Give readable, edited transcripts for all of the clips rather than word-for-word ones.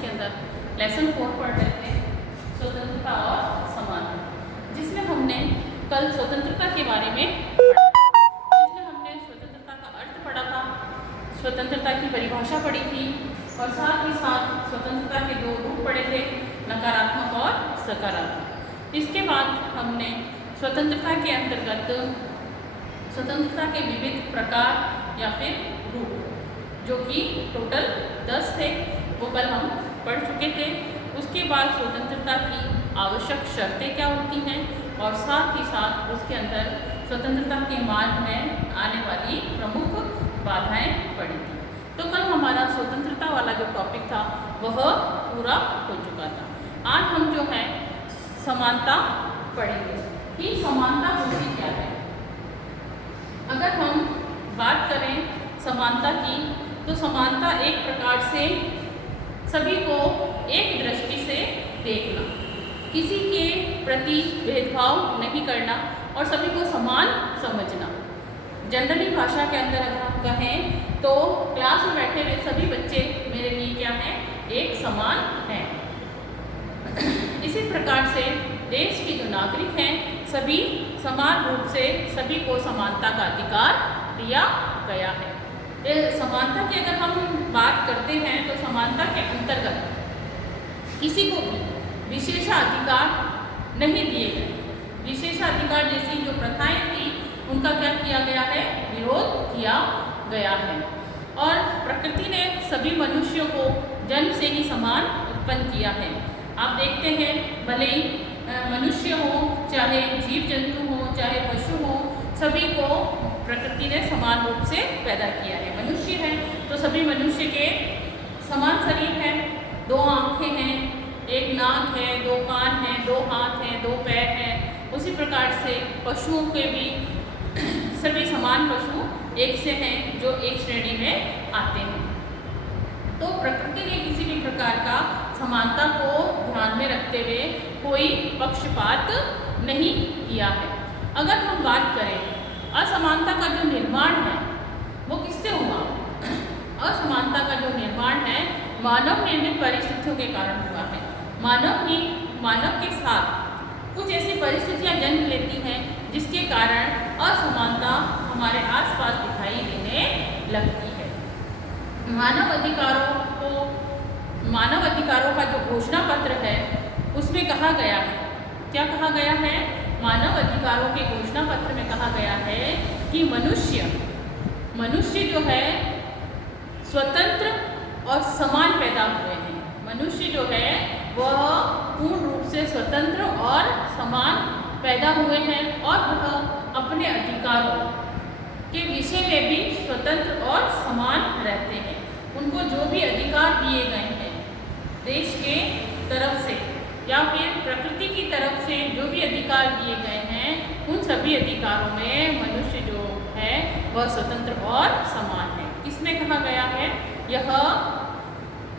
के अंदर लेसन 4 पढ़ रहे थे, स्वतंत्रता और समानता, जिसमें हमने कल स्वतंत्रता के बारे में पढ़ा, जिसमें हमने स्वतंत्रता का अर्थ पढ़ा था, स्वतंत्रता की परिभाषा पढ़ी थी और साथ ही साथ स्वतंत्रता के 2 रूप पढ़े थे, नकारात्मक और सकारात्मक। इसके बाद हमने स्वतंत्रता के अंतर्गत स्वतंत्रता के विविध प्रकार या फिर रूप, जो कि टोटल 10 थे, वो कल हम पढ़ चुके थे। उसके बाद स्वतंत्रता की आवश्यक शर्तें क्या होती हैं और साथ ही साथ उसके अंदर स्वतंत्रता के मार्ग में आने वाली प्रमुख बाधाएं पड़ी थी। तो कल हमारा स्वतंत्रता वाला जो टॉपिक था वह पूरा हो चुका था। आज हम जो है समानता पढ़ेंगे कि समानता होती क्या है। अगर हम बात करें समानता की, तो समानता एक प्रकार से सभी को एक दृष्टि से देखना, किसी के प्रति भेदभाव नहीं करना और सभी को समान समझना। जनरली भाषा के अंदर अगर हम कहें तो क्लास में बैठे हुए सभी बच्चे मेरे लिए क्या हैं, एक समान हैं। इसी प्रकार से देश के जो नागरिक हैं सभी समान रूप से सभी को समानता का अधिकार दिया गया है। समानता की अगर हम बात करते हैं तो समानता के अंतर्गत किसी को भी विशेषाधिकार नहीं दिए गए। विशेषाधिकार जैसी जो प्रथाएं थी उनका क्या किया गया है, विरोध किया गया है। और प्रकृति ने सभी मनुष्यों को जन्म से ही समान उत्पन्न किया है। आप देखते हैं भले ही मनुष्य हो, चाहे जीव जंतु हो, चाहे पशु हो, सभी को प्रकृति ने समान रूप से पैदा किया है। मनुष्य है तो सभी मनुष्य के समान शरीर है, 2 आँखें हैं, 1 नाक है, 2 कान हैं, 2 हाथ हैं, 2 पैर हैं। उसी प्रकार से पशुओं के भी सभी समान पशु एक से हैं जो एक श्रेणी में आते हैं। तो प्रकृति ने किसी भी प्रकार का समानता को ध्यान में रखते हुए कोई पक्षपात नहीं किया है। अगर हम बात करें असमानता का जो निर्माण है वो किससे हुआ? असमानता का जो निर्माण है मानव निर्मित परिस्थितियों के कारण हुआ है। मानव के साथ कुछ ऐसी परिस्थितियां जन्म लेती हैं जिसके कारण असमानता हमारे आसपास दिखाई देने लगती है। मानव अधिकारों का जो घोषणा पत्र है उसमें कहा गया है, क्या कहा गया है? मानव अधिकारों के घोषणा पत्र में कहा गया है कि मनुष्य जो है स्वतंत्र और समान पैदा हुए हैं। मनुष्य जो है वह पूर्ण रूप से स्वतंत्र और समान पैदा हुए हैं और वह अपने अधिकारों के विषय में भी स्वतंत्र और समान रहते हैं। उनको जो भी अधिकार दिए गए हैं देश के तरफ से या फिर प्रकृति की तरफ से जो भी अधिकार दिए गए हैं उन सभी अधिकारों में मनुष्य जो है वह स्वतंत्र और समान है। किसमें कहा गया है? यह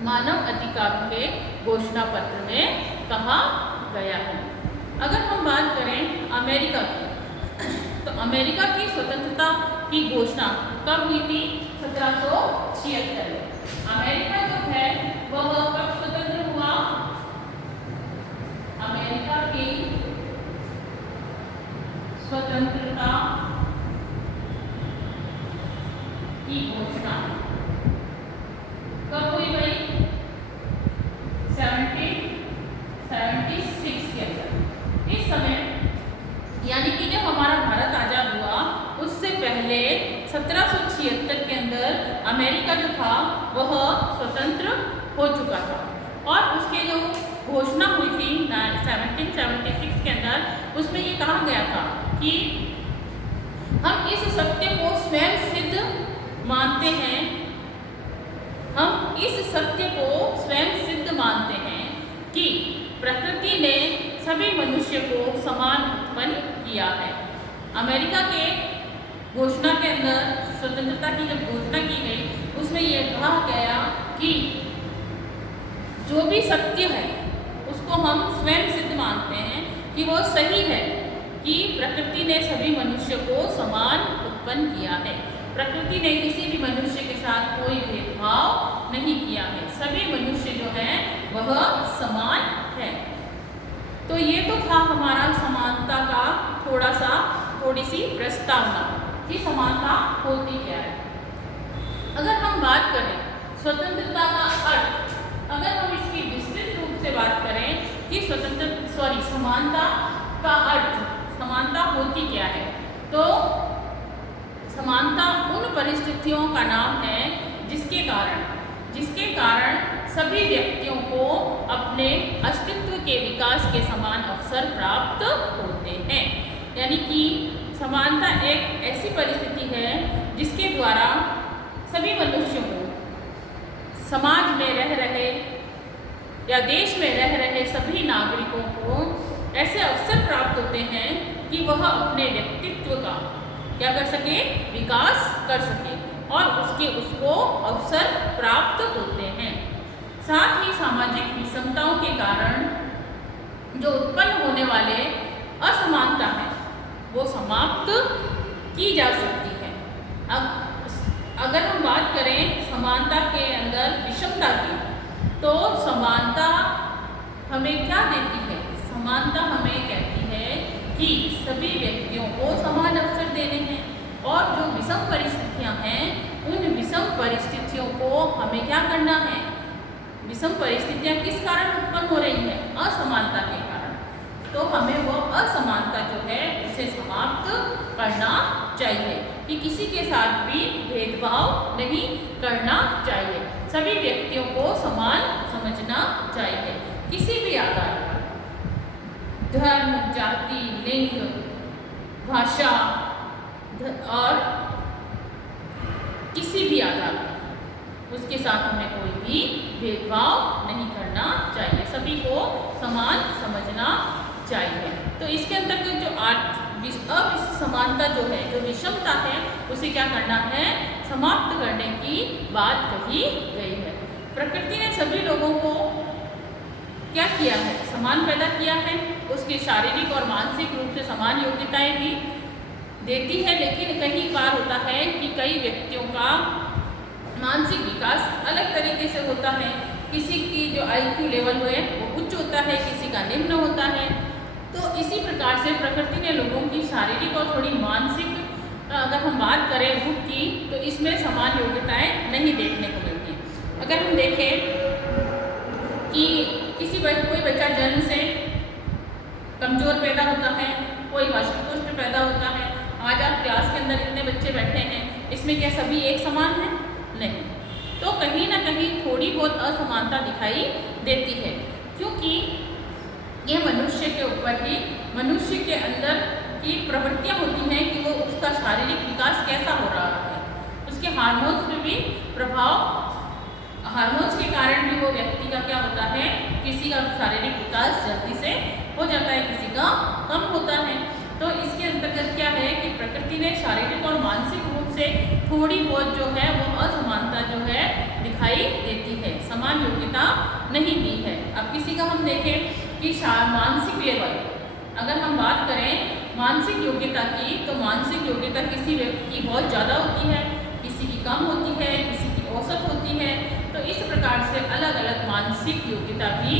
मानव अधिकारों के घोषणा पत्र में कहा गया है। अगर हम बात करें अमेरिका की, तो अमेरिका की स्वतंत्रता की घोषणा कब हुई थी? 1776 में। अमेरिका जो है वह कब स्वतंत्र हुआ? अमेरिका की स्वतंत्रता की घोषणा कब हुई भाई? 1776 के अंदर। इस समय यानी कि जब हमारा भारत आजाद हुआ उससे पहले 1776 के अंदर अमेरिका जो था वह स्वतंत्र हो चुका था और उसके जो घोषणा हुई थी 1776 के अंदर उसमें ये कहा गया था कि हम इस सत्य को स्वयं सिद्ध मानते हैं, हम इस सत्य को स्वयं सिद्ध मानते हैं कि प्रकृति ने सभी मनुष्य को समान उत्पन्न किया है। अमेरिका के घोषणा के अंदर स्वतंत्रता की जब घोषणा की गई उसमें यह कहा गया कि जो भी सत्य है उसको हम स्वयं सिद्ध मानते हैं कि वो सही है कि प्रकृति ने सभी मनुष्य को समान उत्पन्न किया है। प्रकृति ने किसी भी मनुष्य के साथ कोई भेदभाव नहीं किया है। सभी मनुष्य जो है वह समान है। तो ये तो था हमारा समानता का थोड़ी सी प्रस्तावना कि समानता होती क्या है। अगर हम बात करें स्वतंत्रता का अर्थ, अगर हम इसकी विस्तृत रूप से बात करें कि समानता का अर्थ, समानता होती क्या है, तो समानता उन परिस्थितियों का नाम है जिसके कारण सभी व्यक्तियों को अपने अस्तित्व के विकास के समान अवसर प्राप्त होते हैं। यानी कि समानता एक ऐसी परिस्थिति है जिसके द्वारा सभी मनुष्यों को, समाज में रह रहे या देश में रह रहे सभी नागरिकों को ऐसे अवसर प्राप्त होते हैं कि वह अपने व्यक्तित्व का क्या कर सके, विकास कर सके और उसको अवसर प्राप्त होते हैं। साथ ही सामाजिक विषमताओं के कारण जो उत्पन्न होने वाले असमानता है वो समाप्त की जा सकती है। अब अगर हम बात करें समानता के अंदर विषमता की, तो समानता हमें क्या देती है? समानता हमें कहती है कि सभी व्यक्तियों को समान अवसर देने हैं और जो विषम परिस्थितियां हैं उन विषम परिस्थितियों को हमें क्या करना है? विषम परिस्थितियां किस कारण उत्पन्न हो रही हैं? असमानता के कारण। तो हमें वो असमानता जो है उसे समाप्त करना चाहिए कि किसी के साथ भी भेदभाव नहीं करना चाहिए, सभी व्यक्तियों को समान समझना चाहिए। किसी भी आधार पर, धर्म, जाति, लिंग, भाषा और किसी भी आधार पर उसके साथ हमें कोई भी भेदभाव नहीं करना चाहिए, सभी को समान समझना चाहिए। तो इसके अंतर्गत जो असमानता जो है, जो विषमता है, उसे क्या करना है? समाप्त करने की बात कही गई है। प्रकृति ने सभी लोगों को क्या किया है? समान पैदा किया है। उसकी शारीरिक और मानसिक रूप से समान योग्यताएं भी देती है, लेकिन कई बार होता है कि कई व्यक्तियों का मानसिक विकास अलग तरीके से होता है। किसी की जो IQ लेवल है वो उच्च होता है, किसी का निम्न होता है। तो इसी प्रकार से प्रकृति ने लोगों की शारीरिक और थोड़ी मानसिक, अगर हम बात करें रूप की, तो इसमें समान योग्यताएं नहीं देखने को मिलती। अगर हम देखें कि कोई बच्चा जन्म से कमजोर पैदा होता है, कोई हष्ट-पुष्ट पैदा होता है। आज आप क्लास के अंदर इतने बच्चे बैठे हैं, इसमें क्या सभी एक समान हैं? नहीं। तो कहीं ना कहीं थोड़ी बहुत असमानता दिखाई देती है, क्योंकि यह मनुष्य के ऊपर ही, मनुष्य के अंदर की प्रवृत्तियां होती हैं कि वो उसका शारीरिक विकास कैसा हो रहा है। उसके हार्मोन्स में भी प्रभाव, हार्मोन्स के कारण भी वो व्यक्ति का क्या होता है, किसी का शारीरिक विकास जल्दी से हो जाता है, किसी का कम होता है। तो इसके अंतर्गत क्या है कि प्रकृति ने शारीरिक और मानसिक रूप से थोड़ी बहुत जो है वो असमानता जो है दिखाई देती है, समान योग्यता नहीं दी है। अब किसी का हम देखें कि मानसिक लेवल, अगर हम बात करें मानसिक योग्यता की, तो मानसिक योग्यता किसी व्यक्ति की बहुत ज़्यादा होती है, किसी की कम होती है, किसी की औसत होती है। तो इस प्रकार से अलग अलग मानसिक योग्यता भी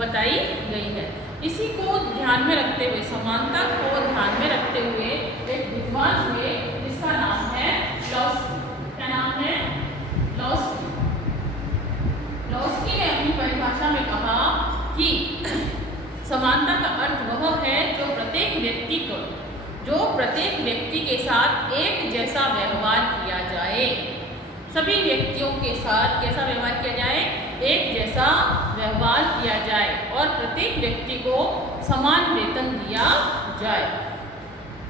बताई गई है। इसी को ध्यान में रखते हुए, समानता को ध्यान में रखते हुए एक विद्वान हुए जिसका नाम है लॉस्की। क्या नाम है? लॉस्की। लॉस्की ने अपनी परिभाषा में कहा कि समानता का अर्थ वह है जो प्रत्येक व्यक्ति के साथ एक जैसा व्यवहार किया जाए। सभी व्यक्तियों के साथ कैसा व्यवहार किया जाए? एक जैसा व्यवहार किया जाए और प्रत्येक व्यक्ति को समान वेतन दिया जाए।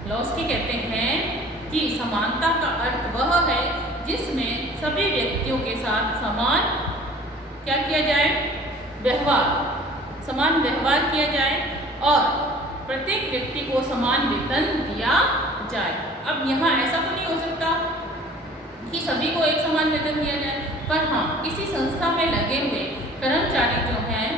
लॉस्की कहते हैं कि समानता का अर्थ वह है जिसमें सभी व्यक्तियों के साथ समान क्या किया जाए? समान व्यवहार किया जाए और प्रत्येक व्यक्ति को समान वेतन दिया जाए। अब यहाँ ऐसा तो नहीं हो सकता कि सभी को एक समान वेतन दिया जाए, पर हाँ, किसी संस्था में लगे हुए कर्मचारी जो हैं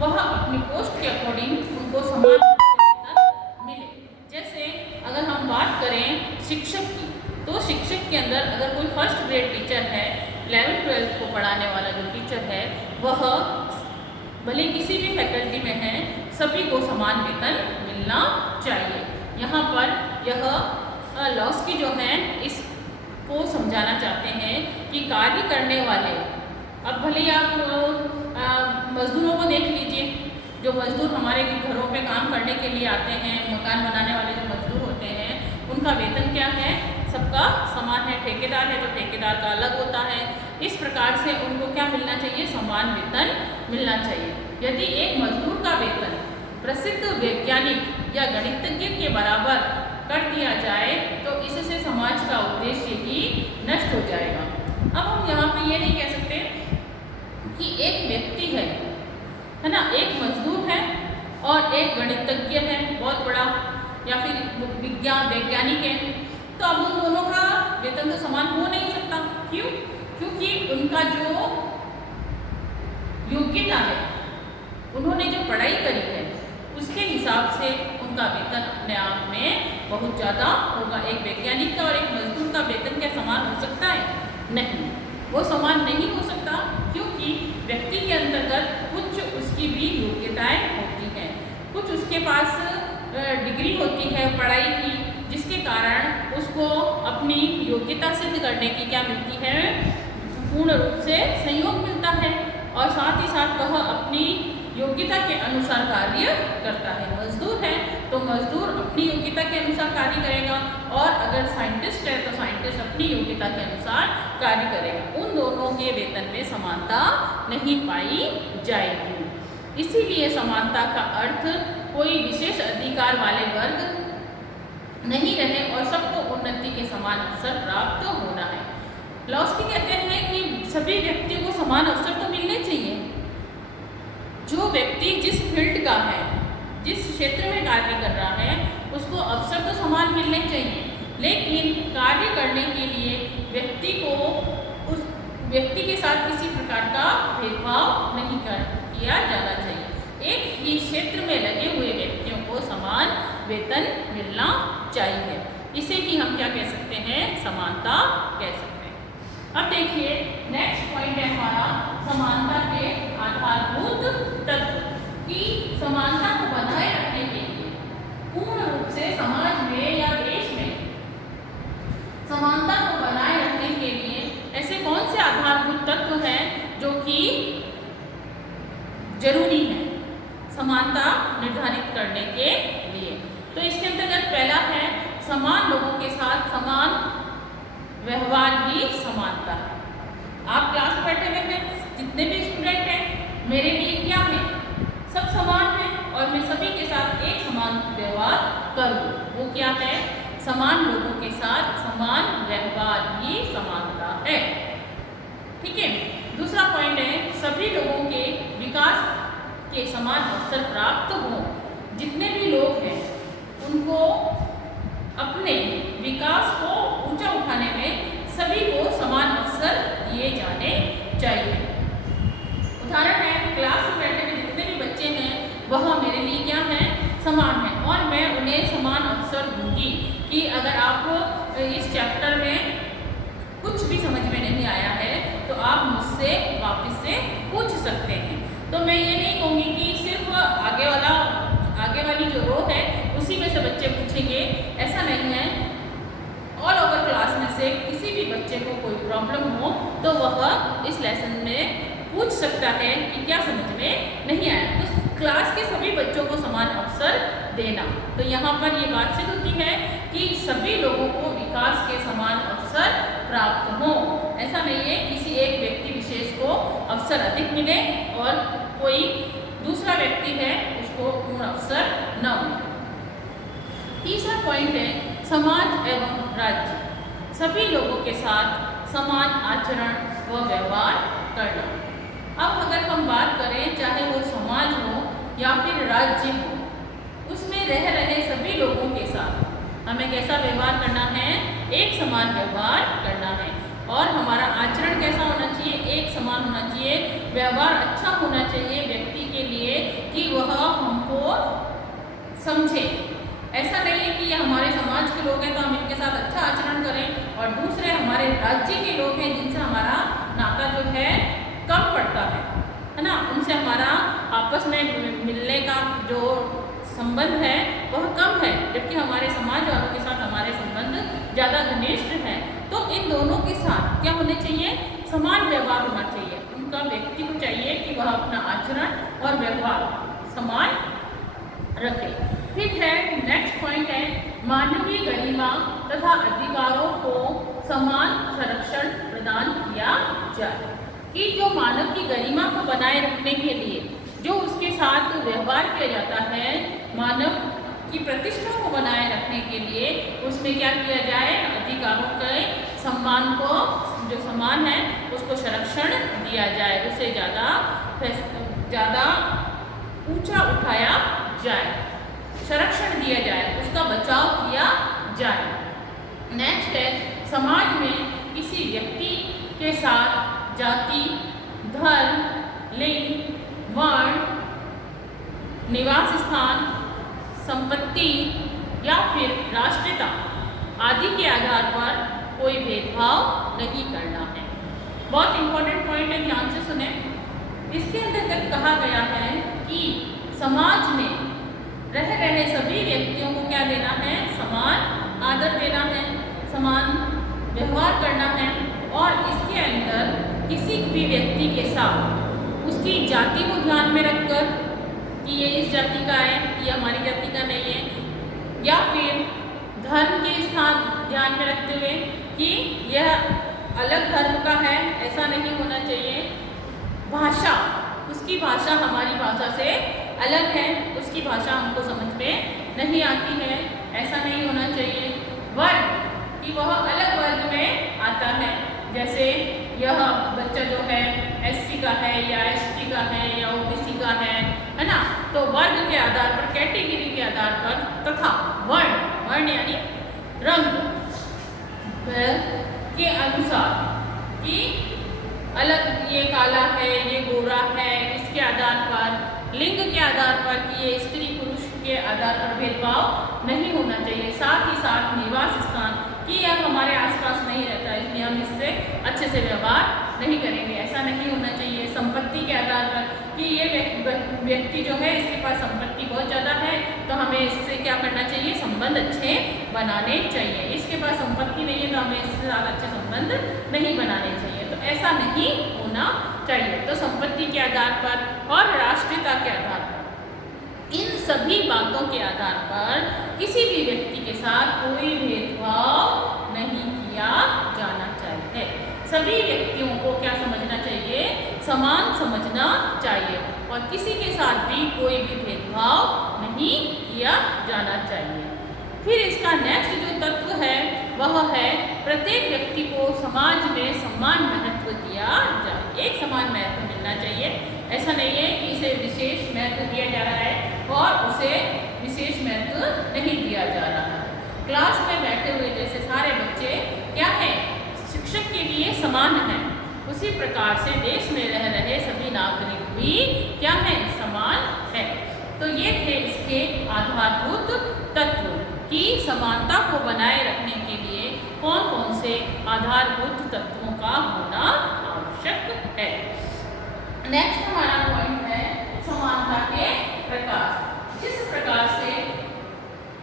वह अपनी पोस्ट के अकॉर्डिंग उनको समान वेतन मिले। जैसे अगर हम बात करें शिक्षक की, तो शिक्षक के अंदर अगर कोई फर्स्ट ग्रेड टीचर है, 11th-12th को पढ़ाने वह भले किसी भी फैकल्टी में है, सभी को समान वेतन मिलना चाहिए। यहाँ पर यह लॉस्की जो हैं इसको समझाना चाहते हैं कि कार्य करने वाले, अब भले ही आप मज़दूरों को देख लीजिए, जो मज़दूर हमारे घरों पे काम करने के लिए आते हैं, मकान बनाने वाले जो मज़दूर होते हैं, उनका वेतन क्या है, सबका समान है। ठेकेदार है तो ठेकेदार का अलग होता है। इस प्रकार से उनको क्या मिलना चाहिए, समान वेतन मिलना चाहिए। यदि एक मजदूर का वेतन प्रसिद्ध वैज्ञानिक या गणितज्ञ के बराबर कर दिया जाए तो इससे समाज का उद्देश्य ही नष्ट हो जाएगा। अब हम यहाँ पे ये नहीं कह सकते कि एक व्यक्ति है ना, एक मजदूर है और एक गणितज्ञ है बहुत बड़ा, या फिर वैज्ञानिक है, तो अब उन दोनों का वेतन तो समान हो नहीं सकता। क्यों? क्योंकि उनका जो योग्यता है, उन्होंने जो पढ़ाई करी है, उसके हिसाब से उनका वेतन अपने आप में बहुत ज़्यादा होगा। एक वैज्ञानिक का और एक मजदूर का वेतन क्या समान हो सकता है? नहीं, वो समान नहीं हो सकता, क्योंकि व्यक्ति के अंतर्गत कुछ उसकी भी योग्यताएं होती हैं, कुछ उसके पास डिग्री होती है पढ़ाई की, जिसके कारण उसको अपनी योग्यता सिद्ध करने की क्या मिलती है, पूर्ण रूप से सहयोग मिलता है, और साथ ही साथ वह अपनी योग्यता के अनुसार कार्य करता है। मजदूर है तो मजदूर अपनी योग्यता के अनुसार कार्य करेगा, और अगर साइंटिस्ट है तो साइंटिस्ट अपनी योग्यता के अनुसार कार्य करेगा। उन दोनों के वेतन में समानता नहीं पाई जाएगी। इसीलिए समानता का अर्थ कोई विशेष अधिकार वाले वर्ग नहीं रहे और सबको उन्नति के समान अवसर प्राप्त होना है। लॉस्की कहते हैं कि सभी व्यक्तियों को समान अवसर तो मिलने चाहिए। जो व्यक्ति जिस फील्ड का है, जिस क्षेत्र में कार्य कर रहा है, उसको अवसर तो समान मिलने चाहिए, लेकिन कार्य करने के लिए व्यक्ति को उस व्यक्ति के साथ किसी प्रकार का भेदभाव नहीं किया जाना चाहिए। एक ही क्षेत्र में लगे हुए व्यक्तियों को समान वेतन मिलना चाहिए। इसे ही हम क्या कह सकते हैं, समानता कह सकते हैं। अब देखिए नेक्स्ट पॉइंट है हमारा समानता के आधारभूत तत्व, कि समानता को बनाए रखने के लिए पूर्ण रूप से समाज में या देश में समानता को बनाए रखने के लिए ऐसे कौन से आधारभूत तत्व हैं जो कि जरूरी है समानता निर्धारित करने के लिए। तो इसके अंतर्गत पहला है समान लोगों के साथ समान व्यवहार ही समानता है। आप क्लास में बैठे हुए हैं, जितने भी स्टूडेंट हैं, मेरे लिए क्या है, सब समान है और मैं सभी के साथ एक समान व्यवहार करूँ। वो क्या है, समान लोगों के साथ समान व्यवहार ही समानता है। ठीक है। दूसरा पॉइंट है सभी लोगों के विकास के समान अवसर प्राप्त हो। जितने भी लोग हैं उनको अपने विकास को ऊंचा उठाने में सभी को समान अवसर दिए जाने चाहिए। उदाहरण है, क्लास में बैठे हुए जितने भी बच्चे हैं वह मेरे लिए क्या है, समान है, और मैं उन्हें समान अवसर दूंगी कि अगर आप इस चैप्टर में कुछ भी समझ में नहीं आया है तो आप मुझसे वापस से पूछ सकते हैं। तो मैं ये नहीं कहूँगी कि सिर्फ आगे वाली जो रो है उसी में से बच्चे पूछेंगे, ऐसा नहीं है। ऑल ओवर क्लास में से किसी भी बच्चे को कोई प्रॉब्लम हो तो वह इस लेसन में पूछ सकता है कि क्या समझ में नहीं आया। तो क्लास के सभी बच्चों को समान अवसर देना, तो यहाँ पर ये बात सिद्ध होती है कि सभी लोगों को विकास के समान अवसर प्राप्त हो। ऐसा नहीं है किसी एक व्यक्ति विशेष को अवसर अधिक मिले और कोई दूसरा व्यक्ति है उसको पूर्ण अवसर न मिले। तीसरा पॉइंट है समाज एवं राज्य, सभी लोगों के साथ समान आचरण व व्यवहार करना। अब अगर हम बात करें, चाहे वो समाज हो या फिर राज्य हो, उसमें रह रहे सभी लोगों के साथ हमें कैसा व्यवहार करना है, एक समान व्यवहार करना है। और हमारा आचरण कैसा होना चाहिए, एक समान होना चाहिए। व्यवहार अच्छा होना चाहिए व्यक्ति के लिए कि वह हमको समझे। ऐसा नहीं है कि ये हमारे समाज के लोग हैं तो हम इनके साथ अच्छा आचरण करें और दूसरे हमारे राज्य के लोग हैं जिनसे हमारा नाता जो है कम पड़ता है उनसे हमारा आपस में मिलने का जो संबंध है वह कम है, जबकि हमारे समाज वालों के साथ हमारे संबंध ज़्यादा घनिष्ठ हैं। तो इन दोनों के साथ क्या होने चाहिए, समान व्यवहार होना चाहिए। उनका व्यक्ति को चाहिए कि वह अपना आचरण और व्यवहार समान रखे। ठीक है, नेक्स्ट पॉइंट है मानवीय गरिमा तथा अधिकारों को समान संरक्षण प्रदान किया जाए। कि जो मानव की गरिमा को बनाए रखने के लिए जो उसके साथ व्यवहार किया जाता है, मानव की प्रतिष्ठा को बनाए रखने के लिए उसमें क्या किया जाए, अधिकारों के सम्मान को जो समान है उसको संरक्षण दिया जाए, उसे ज़्यादा ऊंचा उठाया जाए, संरक्षण दिया जाए, उसका बचाव किया जाए। नेक्स्ट है समाज में किसी व्यक्ति के साथ जाति, धर्म, लिंग, वर्ण, निवास स्थान, संपत्ति या फिर राष्ट्रीयता आदि के आधार पर कोई भेदभाव नहीं करना है। बहुत इंपॉर्टेंट पॉइंट है, ध्यान से सुने। इसके अंतर्गत कहा गया है कि समाज में रह रहे सभी व्यक्तियों को क्या देना है, समान आदर देना है, समान व्यवहार करना है, और इसके अंदर किसी भी व्यक्ति के साथ उसकी जाति को ध्यान में रखकर कि ये इस जाति का है, ये हमारी जाति का नहीं है, या फिर धर्म के स्थान ध्यान में रखते हुए कि यह अलग धर्म का है, ऐसा नहीं होना चाहिए। भाषा, उसकी भाषा हमारी भाषा से अलग है, उसकी भाषा हमको समझ में नहीं आती है, ऐसा नहीं होना चाहिए। वर्ग, कि वह अलग वर्ग में आता है, जैसे यह बच्चा जो है SC का है या ST का है या OBC का है ना, तो वर्ग के आधार पर, कैटेगरी के आधार पर, तथा वर्ण यानी रंग के अनुसार कि अलग ये काला है, ये गोरा है, इसके आधार पर, लिंग के आधार पर कि ये स्त्री पुरुष के आधार पर भेदभाव नहीं होना चाहिए। साथ ही साथ निवास स्थान, कि यह हमारे आसपास नहीं रहता है इसलिए हम इससे अच्छे से व्यवहार नहीं करेंगे, ऐसा नहीं होना चाहिए। संपत्ति के आधार पर कि ये व्यक्ति जो है इसके पास संपत्ति बहुत ज़्यादा है, तो हमें इससे क्या करना चाहिए, संबंध अच्छे बनाने चाहिए। इसके पास संपत्ति नहीं है तो हमें इससे ज़्यादा अच्छे संबंध नहीं बनाने चाहिए, तो ऐसा नहीं होना चाहिए। तो संपत्ति के आधार पर और राष्ट्रीयता के आधार पर, इन सभी बातों के आधार पर किसी भी व्यक्ति के साथ कोई भेदभाव नहीं किया जाना चाहिए। सभी व्यक्तियों को क्या समझना चाहिए, समान समझना चाहिए, और किसी के साथ भी कोई भी भेदभाव नहीं किया जाना चाहिए। फिर इसका नेक्स्ट जो तत्व है वह है प्रत्येक व्यक्ति को समाज में समान महत्व दिया जाए। एक समान महत्व मिलना चाहिए, ऐसा नहीं है कि इसे विशेष महत्व दिया जा रहा है और उसे विशेष महत्व नहीं दिया जा रहा है। क्लास में बैठे हुए जैसे सारे बच्चे क्या है, शिक्षक के लिए समान हैं, उसी प्रकार से देश में रह रहे सभी नागरिक भी क्या है, समान है। तो ये थे इसके आधारभूत तत्व कि समानता को बनाए रखने के लिए कौन कौन से आधारभूत तत्वों का होना आवश्यक है। नेक्स्ट हमारा पॉइंट है समानता के प्रकार। जिस प्रकार से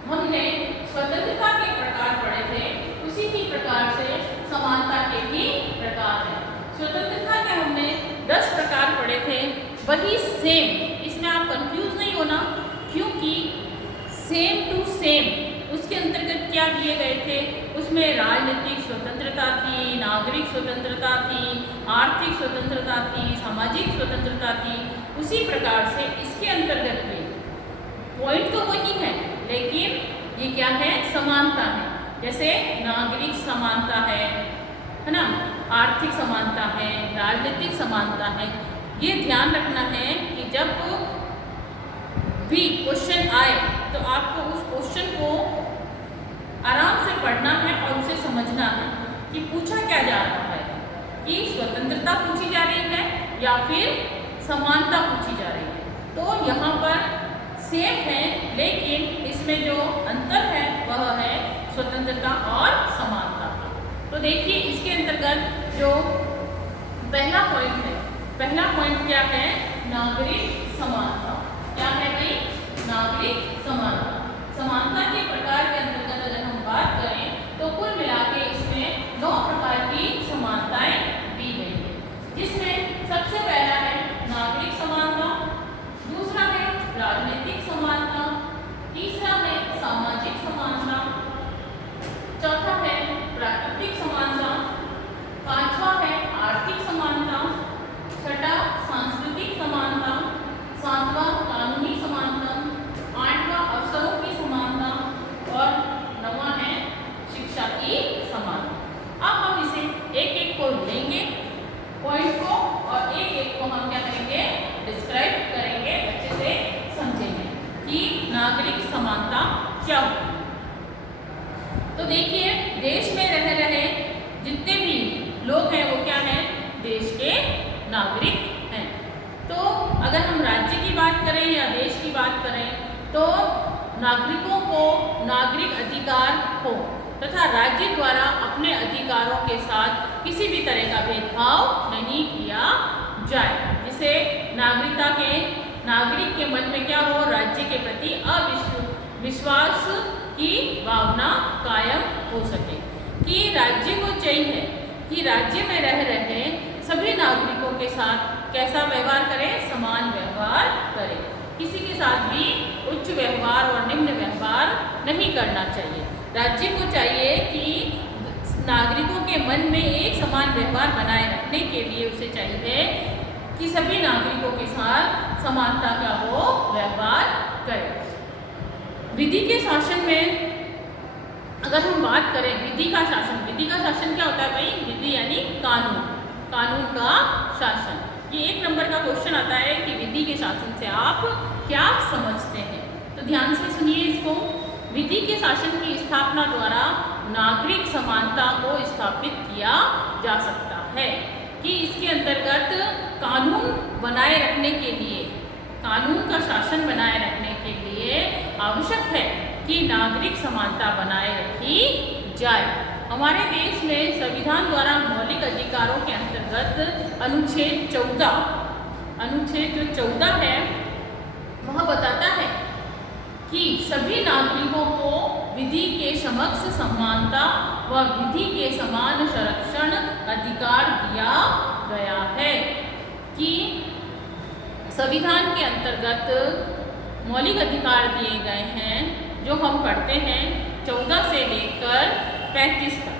हमने स्वतंत्रता के प्रकार पढ़े थे, उसी ही प्रकार से समानता के भी प्रकार हैं। स्वतंत्रता के हमने 10 प्रकार पढ़े थे, वही सेम, इसमें आप कंफ्यूज नहीं होना, क्योंकि सेम टू सेम उसके अंतर्गत क्या दिए गए थे, उसमें राजनीतिक स्वतंत्रता थी, नागरिक स्वतंत्रता थी, आर्थिक स्वतंत्रता थी, सामाजिक स्वतंत्रता थी। उसी प्रकार से इसके अंतर्गत भी पॉइंट तो वही है, लेकिन ये क्या है, समानता है। जैसे नागरिक समानता है ना, आर्थिक समानता है, राजनीतिक समानता है। ये ध्यान रखना है कि जब भी क्वेश्चन आए तो आपको उस क्वेश्चन को आराम से पढ़ना है और उसे समझना है कि पूछा क्या जा रहा है, कि स्वतंत्रता पूछी जा रही है या फिर समानता पूछी जा रही है। तो यहाँ पर सेम है, लेकिन इसमें जो अंतर है वह है स्वतंत्रता और समानता का। तो देखिए इसके अंतर्गत जो पहला पॉइंट है, पहला पॉइंट क्या है नागरिक समानता। क्या है भाई? नागरिक समानता। समानता के प्रकार के अंतर्गत अगर हम बात करें तो कुल मिला के इसमें 9 प्रकार की समानताएं दी गई है, जिसमें सबसे पहला है नागरिक समानता, दूसरा है राजनीतिक समानता, तीसरा है सामाजिक समानता, चौथा है प्राकृतिक समानता, पांचवा है आर्थिक समानता, छठा सांस्कृतिक समानता, सातवां कानूनी समानता, आठवां अवसरों की समानता और नौवां है शिक्षा की समानता। अब हम इसे एक एक को लेंगे पॉइंट को और एक एक को हम क्या करेंगे? डिस्क्राइब करेंगे, अच्छे से समझेंगे कि नागरिक समानता क्या होती है। तो देखिए, देश में रह रहे जितने भी लोग हैं वो क्या हैं? देश के नागरिक हैं। तो अगर हम राज्य की बात करें या देश की बात करें तो नागरिकों को नागरिक अधिकार हो तथा राज्य द्वारा अपने अधिकारों के साथ किसी भी तरह का भेदभाव नहीं किया जाए, जिसे नागरिक के मन में क्या हो? राज्य के प्रति विश्वास की भावना कायम हो सके। कि राज्य को चाहिए कि राज्य में रह रहे सभी नागरिकों के साथ कैसा व्यवहार करें? समान व्यवहार करें। किसी के साथ भी उच्च व्यवहार और निम्न व्यवहार नहीं करना चाहिए। राज्य को चाहिए कि नागरिकों के मन में एक समान व्यवहार बनाए रखने के लिए उसे चाहिए कि सभी नागरिकों के साथ समानता का वो व्यवहार करे। विधि के शासन में अगर हम बात करें विधि का शासन क्या होता है भाई? विधि यानी कानून का शासन। ये 1 नंबर का क्वेश्चन आता है कि विधि के शासन से आप क्या समझते हैं? तो ध्यान से सुनिए इसको। विधि के शासन की स्थापना द्वारा नागरिक समानता को स्थापित किया जा सकता है कि इसके अंतर्गत कानून बनाए रखने के लिए, कानून का शासन बनाए रखने के लिए आवश्यक है कि नागरिक समानता बनाए रखी जाए। हमारे देश में संविधान द्वारा मौलिक अधिकारों के अंतर्गत अनुच्छेद 14 है, वह बताता है कि सभी नागरिकों को विधि के समक्ष समानता व विधि के समान संरक्षण अधिकार दिया गया है। कि संविधान के अंतर्गत मौलिक अधिकार दिए गए हैं जो हम पढ़ते हैं 14 से लेकर 35 तक।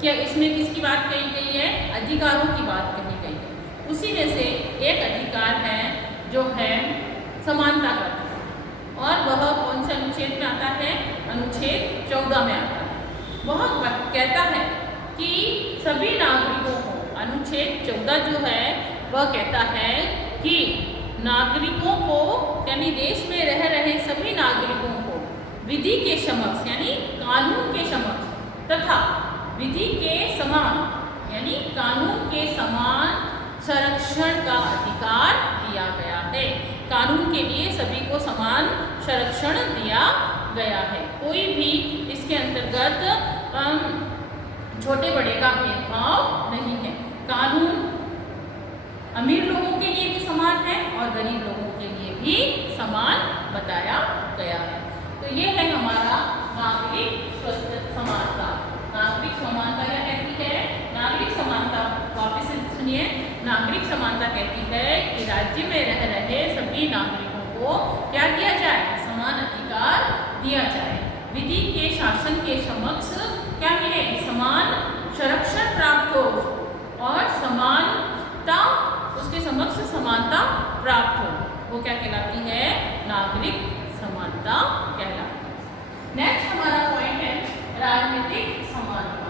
क्या इसमें किसकी बात कही गई है? अधिकारों की बात कही गई है। उसी में से एक अधिकार है जो है समानता का अधिकार, और वह कौन से अनुच्छेद में आता है? अनुच्छेद 14 में आता है। वह कहता है कि सभी नागरिकों को, अनुच्छेद 14 जो है वह कहता है कि नागरिकों को यानी देश में रह रहे सभी नागरिकों को विधि के समक्ष यानी कानून के समक्ष तथा विधि के समान यानी कानून के समान संरक्षण का अधिकार दिया गया है। कानून के लिए सभी को समान संरक्षण दिया गया है। कोई भी इसके अंतर्गत छोटे बड़े का भेदभाव नहीं है। कानून अमीर लोगों के लिए भी समान है और गरीब लोगों के लिए भी समान बताया गया है। तो ये है हमारा नागरिक समानता। नागरिक समानता क्या कहती है? नागरिक समानता, वापस से सुनिए, नागरिक समानता कहती है कि राज्य में रह रहे सभी नागरिकों को क्या दिया जाए? समान अधिकार दिया जाए। विधि के शासन के समक्ष क्या मिले? समान संरक्षण प्राप्त हो और समानता, उसके समक्ष समानता प्राप्त हो। वो क्या कहलाती है? नागरिक समानता कहलाती है। नेक्स्ट हमारा पॉइंट है राजनीतिक समानता।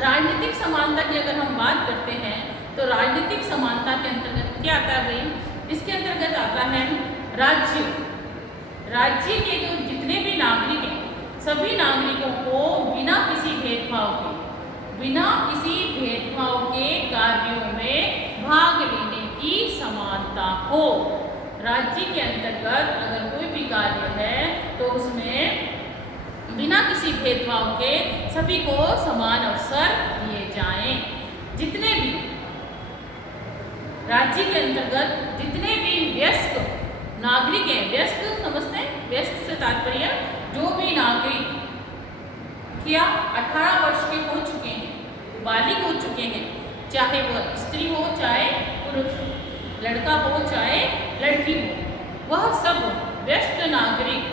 राजनीतिक समानता की अगर हम बात करते हैं तो राजनीतिक समानता के अंतर्गत क्या आता है भाई? इसके अंतर्गत आता है राज्य के जो जितने भी नागरिक हैं सभी नागरिकों को बिना किसी भेदभाव के कार्यों में भाग लेने की समानता हो। राज्य के अंतर्गत अगर कोई भी कार्य है तो उसमें बिना किसी भेदभाव के सभी को समान अवसर दिए जाएं। जितने भी राज्य के अंतर्गत जितने भी वयस्क नागरिक हैं, वयस्क समझते हैं, वयस्क से तात्पर्य जो भी नागरिक क्या 18 वर्ष के हो चुके हैं, बालिग हो चुके हैं, चाहे वह स्त्री हो चाहे पुरुष, लड़का हो चाहे लड़की हो, वह सब वयस्क नागरिक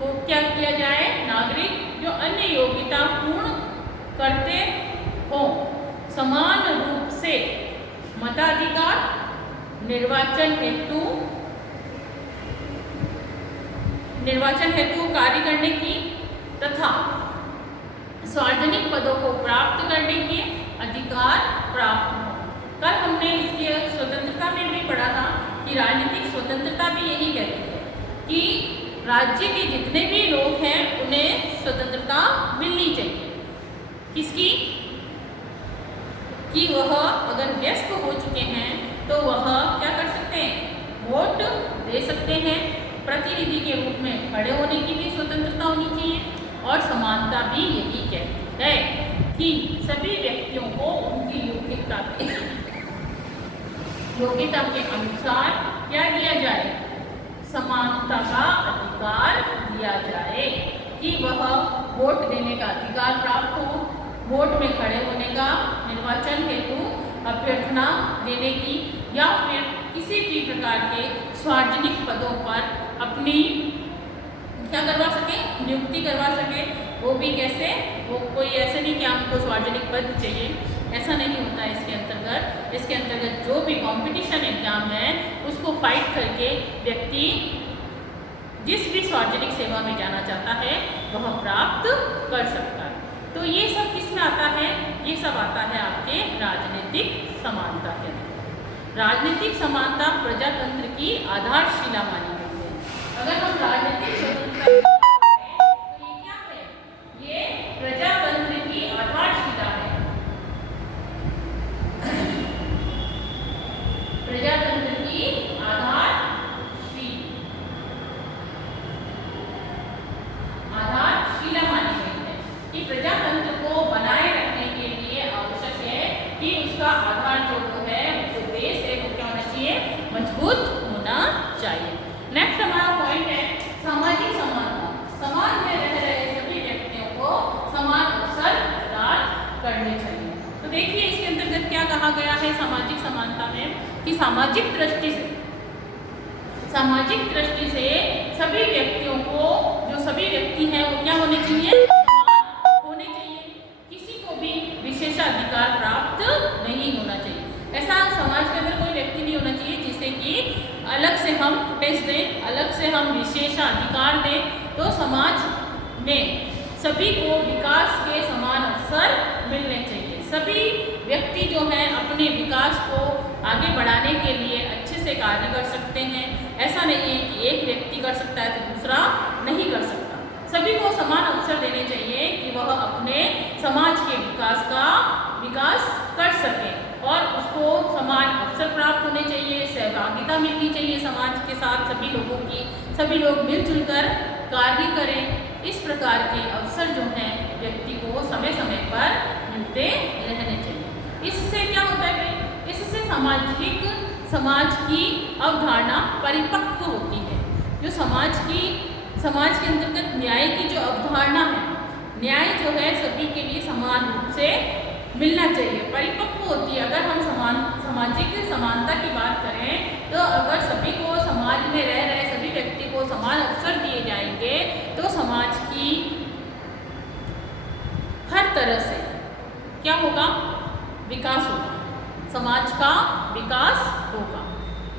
को क्या किया जाए, नागरिक जो अन्य योग्यता पूर्ण करते हो समान रूप से मताधिकार, निर्वाचन हेतु कार्य करने की तथा सार्वजनिक पदों को प्राप्त करने के अधिकार प्राप्त हो। कल हमने इसकी स्वतंत्रता में भी पढ़ा था कि राजनीतिक स्वतंत्रता भी यही कहती है कि राज्य के जितने भी लोग हैं उन्हें स्वतंत्रता मिलनी चाहिए। किसकी? कि वह अगर वयस्क हो चुके हैं तो वह क्या कर सकते हैं, वोट दे सकते हैं, प्रतिनिधि के रूप में खड़े होने की भी स्वतंत्रता होनी चाहिए, और समानता भी यही कहती है कि सभी व्यक्तियों को उनकी योग्यता के अनुसार क्या दिया जाए, समानता का अधिकार दिया जाए, कि वह वोट देने का अधिकार प्राप्त हो, वोट में खड़े होने का, निर्वाचन हेतु अभ्यर्थना देने की, या फिर किसी भी प्रकार के सार्वजनिक पदों पर अपनी क्या करवा सके, नियुक्ति करवा सके। वो भी कैसे, वो कोई ऐसे नहीं कि हमको सार्वजनिक पद चाहिए, ऐसा नहीं होता है इसके अंतर्गत। इसके अंतर्गत जो भी कंपटीशन एग्जाम है उसको फाइट करके व्यक्ति जिस भी सार्वजनिक सेवा में जाना चाहता है वह प्राप्त कर सकता है। तो ये सब किस में आता है, ये सब आता है आपके राजनीतिक समानता के अंदर। राजनीतिक समानता प्रजातंत्र की आधारशिला मानी गई है। अगर हम राजनीतिक स्वतंत्रता की बात करें तो ये क्या है, ये प्रजातंत्र की आधारशिला है। प्रजातंत्र की आधारशिला मानी गई है कि प्रजातंत्र को बनाए रखने के लिए आवश्यक है कि उसका आधार जो है, जो देश है, वो क्या होना चाहिए, मजबूत होना चाहिए। नेक्स्ट हमारा पॉइंट है सामाजिक समानता। समाज में रह रहे सभी व्यक्तियों को समान अवसर प्रदान करने चाहिए। तो देखिए इसके अंतर्गत क्या कहा गया है सामाजिक समानता में, कि सामाजिक दृष्टि से सभी व्यक्तियों को, जो सभी व्यक्ति हैं वो क्या होने चाहिए, समान होने चाहिए, किसी को भी विशेषाधिकार प्राप्त नहीं होना चाहिए। ऐसा समाज के अंदर कोई व्यक्ति नहीं होना चाहिए जिसे कि अलग से हम फुटेज दें, अलग से हम विशेषाधिकार दें। तो समाज में सभी को विकास के समान अवसर मिलने चाहिए। सभी व्यक्ति जो हैं अपने विकास को आगे बढ़ाने के लिए अच्छे से कार्य कर सकते हैं। ऐसा नहीं है कि एक व्यक्ति कर सकता है तो दूसरा नहीं कर सकता। सभी को समान अवसर देने चाहिए कि वह अपने समाज के विकास कर सके, और उसको समान अवसर प्राप्त होने चाहिए, सहभागिता मिलनी चाहिए समाज के साथ सभी लोगों की, सभी लोग मिलजुल कर कार्य करें। इस प्रकार के अवसर जो हैं व्यक्ति को समय समय पर मिलते रहने चाहिए। इससे क्या होता है, इससे समाज की अवधारणा परिपक्व होती है। जो समाज के अंतर्गत न्याय की जो अवधारणा है, न्याय जो है सभी के लिए समान रूप से मिलना चाहिए, परिपक्व होती है। अगर हम सामाजिक समानता की बात करें तो अगर सभी को, समाज में रह रहे सभी व्यक्ति को समान अवसर दिए जाएंगे तो समाज की हर तरह से क्या होगा, विकास होगा, समाज का विकास होगा।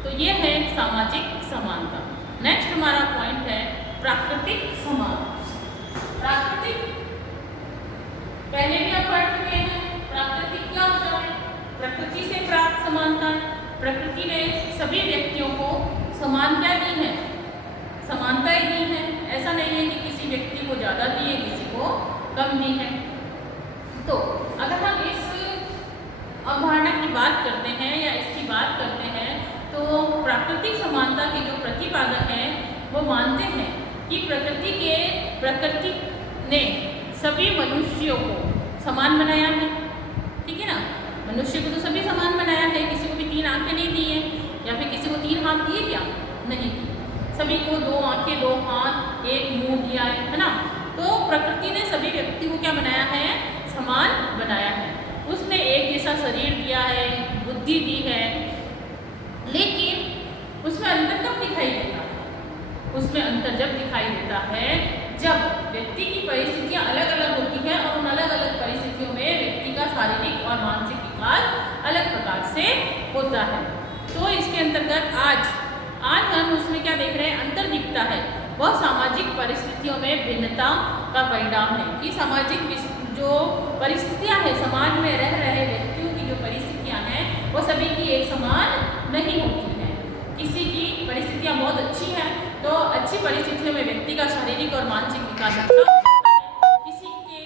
तो ये है सामाजिक समानता। नेक्स्ट हमारा पॉइंट है प्राकृतिक समानता। प्राकृतिक पहले भी हम पढ़ चुके हैं। प्राकृतिक क्या होता है, प्रकृति से प्राप्त समानता। प्रकृति ने सभी व्यक्तियों को समानता दी है, समानताएं दी है। ऐसा नहीं है कि किसी व्यक्ति को ज़्यादा दी है, किसी को कम दी है। तो अगर हम इस अवधारणा की बात करते हैं या इसकी बात करते हैं तो प्राकृतिक समानता के जो प्रतिपादक हैं वो मानते हैं कि प्रकृति ने सभी मनुष्यों को समान बनाया है। ठीक है ना, मनुष्य को तो सभी समान बनाया है, किसी को भी 3 आंखें नहीं दी हैं, या फिर किसी को 3 हाथ दिए क्या? नहीं, सभी को 2 आंखें 2 हाथ 1 मुंह दिया है ना। तो प्रकृति ने सभी व्यक्ति को क्या बनाया है? समान बनाया है। उसने एक जैसा शरीर दिया है, बुद्धि दी है, लेकिन उसमें अंतर कब दिखाई देता है? उसमें अंतर जब दिखाई देता है जब व्यक्ति की परिस्थितियां अलग अलग होती हैं और उन अलग अलग परिस्थितियों में व्यक्ति का शारीरिक और मानसिक विकास अलग प्रकार से होता है। तो इसके अंतर्गत आज हम उसमें क्या देख रहे हैं? अंतर दिखता है। वह सामाजिक परिस्थितियों में भिन्नता का परिणाम है कि सामाजिक जो परिस्थितियां हैं, समाज में रह रहे व्यक्तियों की जो परिस्थितियां हैं वो सभी की एक समान नहीं होती है। किसी की परिस्थितियां बहुत अच्छी हैं तो अच्छी परिस्थितियों में व्यक्ति का शारीरिक और मानसिक विकास अच्छा होता है। किसी के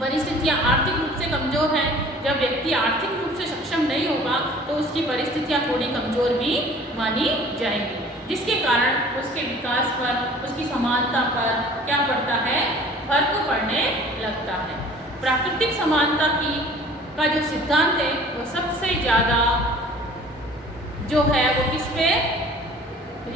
परिस्थितियां आर्थिक रूप से कमजोर हैं, जब व्यक्ति आर्थिक रूप से सक्षम नहीं होगा तो उसकी परिस्थितियां थोड़ी कमजोर भी मानी जाएंगी, जिसके कारण उसके विकास पर, उसकी समानता पर क्या पड़ता है? फर्क पड़ने लगता है। प्राकृतिक समानता का जो सिद्धांत है वो सबसे ज़्यादा जो है वो किस पे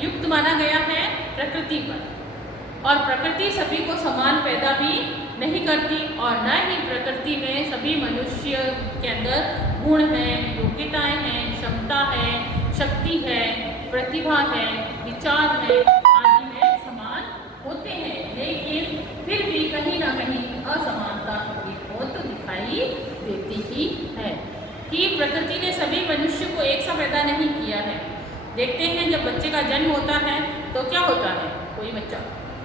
युक्त माना गया है? प्रकृति पर। और प्रकृति सभी को समान पैदा भी नहीं करती और न ही प्रकृति में सभी मनुष्य के अंदर गुण हैं, योग्यताएं हैं, क्षमता है, शक्ति है, प्रतिभा है, विचार है आदि में समान होते हैं। लेकिन फिर भी कहीं ना कहीं असमानता थोड़ी बहुत दिखाई देती ही है कि प्रकृति ने सभी मनुष्य को एक सा पैदा नहीं किया है। देखते हैं जब बच्चे का जन्म होता है तो क्या होता है? कोई बच्चा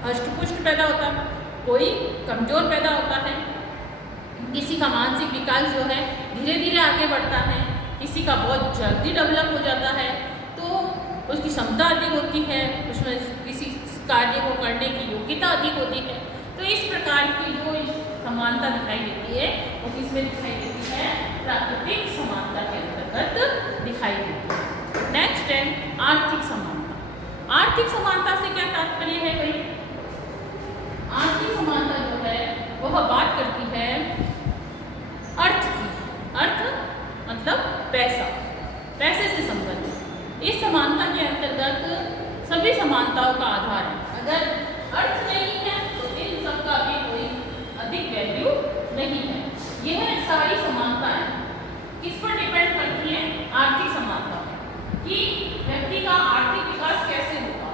हष्ट-पुष्ट पैदा होता है, कोई कमजोर पैदा होता है, किसी का मानसिक विकास जो है धीरे धीरे आगे बढ़ता है, किसी का बहुत जल्दी डेवलप हो जाता है, तो उसकी क्षमता अधिक होती है, उसमें किसी कार्य को करने की योग्यता अधिक होती है। तो इस प्रकार की जो समानता दिखाई देती है वो किसमें दिखाई देती है? प्राकृतिक समानता के अंतर्गत दिखाई देती है। नेक्स्ट है आर्थिक समानता। आर्थिक समानता से क्या तात्पर्य है भाई? आर्थिक समानता जो है वह बात करती है अर्थ की। अर्थ मतलब पैसा, पैसे से संबंधित। इस समानता के अंतर्गत सभी समानताओं का आधार है। अगर अर्थ नहीं है तो इन सबका भी कोई अधिक वैल्यू नहीं है। यह सारी समानताएं किस पर डिपेंड करती हैं? आर्थिक समानता कि व्यक्ति का आर्थिक विकास कैसे होगा।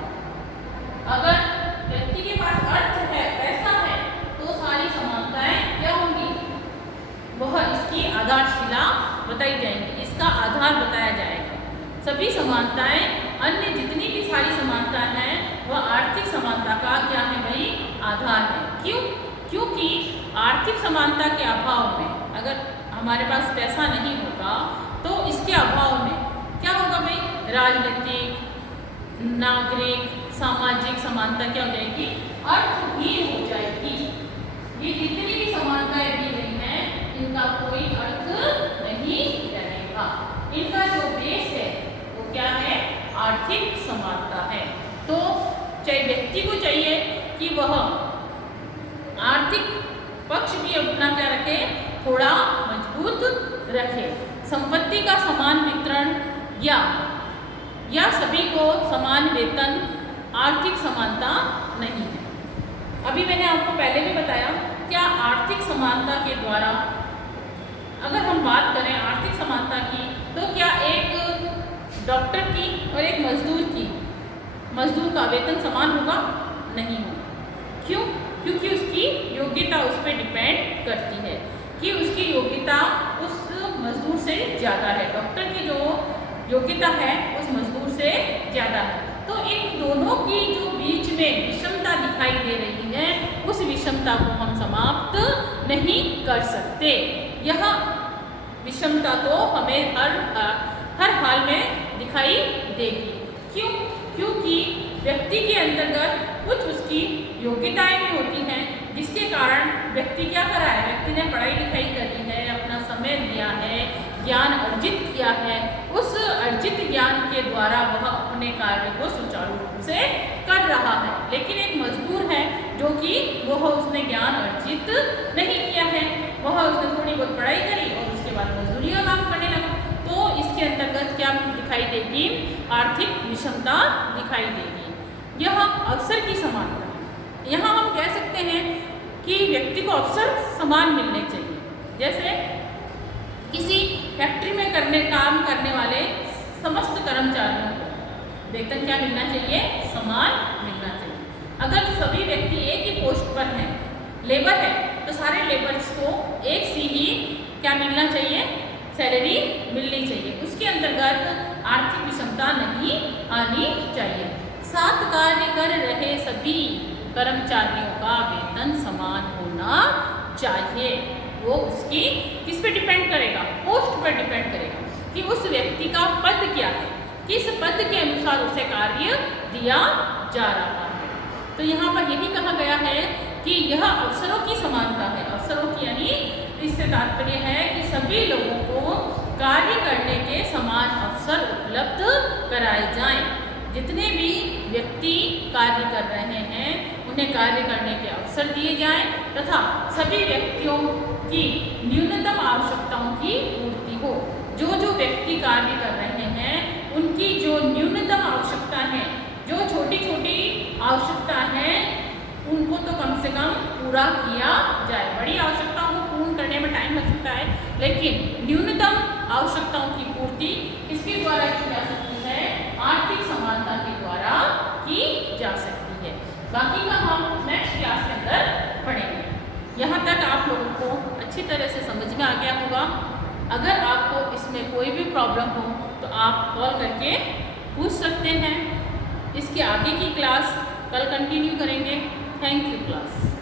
अगर व्यक्ति के पास अर्थ है, पैसा है, तो सारी समानताएं क्या होंगी? वह इसकी आधारशिला बताई जाएंगी, इसका आधार बताया जाएगा। सभी समानताएं, अन्य जितनी भी सारी समानताएं हैं वह आर्थिक समानता का क्या है भाई? आधार है। क्यों? क्योंकि आर्थिक समानता के अभाव में अगर हमारे पास पैसा नहीं होगा तो इसके अभाव में क्या होगा भाई? राजनीतिक, नागरिक, सामाजिक समानता क्या हो जाएगी? अर्थहीन हो जाएगी। ये जितनी भी समानताएं दी गई हैं इनका कोई अर्थ नहीं रहेगा। इनका जो बेस है वो क्या है? आर्थिक समानता है। तो चाहे व्यक्ति को चाहिए कि वह आर्थिक पक्ष भी अपना क्या रखे? थोड़ा मजबूत रखे। संपत्ति का समान वितरण या सभी को समान वेतन आर्थिक समानता नहीं है। अभी मैंने आपको पहले भी बताया क्या आर्थिक समानता के द्वारा अगर हम बात करें आर्थिक समानता की तो क्या एक डॉक्टर की और एक मजदूर का वेतन समान होगा? नहीं होगा। क्यों? क्योंकि उसकी योग्यता उस पर डिपेंड करती है कि उसकी योग्यता उस मजदूर से ज़्यादा है। डॉक्टर की जो योग्यता है उस मजदूर से ज़्यादा है। तो इन दोनों की जो बीच में विषमता दिखाई दे रही है उस विषमता को हम समाप्त नहीं कर सकते। यह विषमता तो हमें हर हाल में दिखाई देगी। क्यों? क्योंकि व्यक्ति के अंतर्गत कुछ उसकी योग्यताएं भी होती हैं जिसके कारण व्यक्ति क्या कर रहा है? व्यक्ति ने पढ़ाई लिखाई करी है, अपना समय दिया है, ज्ञान अर्जित किया है। उस अर्जित ज्ञान के द्वारा वह अपने कार्य को सुचारू रूप से कर रहा है। लेकिन एक मजदूर है जो कि वह उसने ज्ञान अर्जित नहीं किया है, वह उसने थोड़ी बहुत पढ़ाई करी और उसके बाद मजदूरी का काम करने लगा। तो इस इसके अंतर्गत क्या दिखाई देगी? आर्थिक विषमता दिखाई देगी। यह अवसर की समानता है। यहाँ हम कह सकते हैं कि व्यक्ति को अवसर समान मिलने चाहिए। जैसे किसी फैक्ट्री में काम करने वाले समस्त कर्मचारियों को वेतन क्या मिलना चाहिए? समान मिलना चाहिए। अगर सभी व्यक्ति एक ही पोस्ट पर हैं, लेबर है, तो सारे लेबर्स को एक सी ही क्या मिलना चाहिए? सैलरी मिलनी चाहिए। उसके अंतर्गत आर्थिक विषमता नहीं आनी चाहिए। साथ कार्य कर रहे सभी कर्मचारियों का वेतन समान होना चाहिए। वो उसकी किस पे डिपेंड करेगा? पोस्ट पर डिपेंड करेगा कि उस व्यक्ति का पद क्या है, किस पद के अनुसार उसे कार्य दिया जा रहा है। तो यहाँ पर यही कहा गया है कि यह अवसरों की समानता है। अवसरों की यानी इससे तात्पर्य है कि सभी लोगों को कार्य करने के समान अवसर उपलब्ध कराए जाएं। जितने भी व्यक्ति कार्य कर रहे हैं उन्हें कार्य करने के अवसर दिए जाएं तथा सभी व्यक्तियों की न्यूनतम आवश्यकताओं की पूर्ति हो। जो व्यक्ति कार्य कर रहे हैं उनकी जो न्यूनतम आवश्यकता है, जो छोटी छोटी आवश्यकता है, उनको तो कम से कम पूरा किया जाए। बड़ी आवश्यकताओं को पूर्ण करने में टाइम लग सकता है, लेकिन न्यूनतम आवश्यकताओं की पूर्ति किसके द्वारा की जा सकती है? आर्थिक समानता के द्वारा की जा सकती है। बाकी का हम नेक्स्ट क्लास के अंदर पढ़ेंगे। यहाँ तक आप लोगों को अच्छी तरह से समझ में आ गया होगा। अगर आपको इसमें कोई भी प्रॉब्लम हो तो आप कॉल करके पूछ सकते हैं। इसके आगे की क्लास कल कंटिन्यू करेंगे। Thank you class.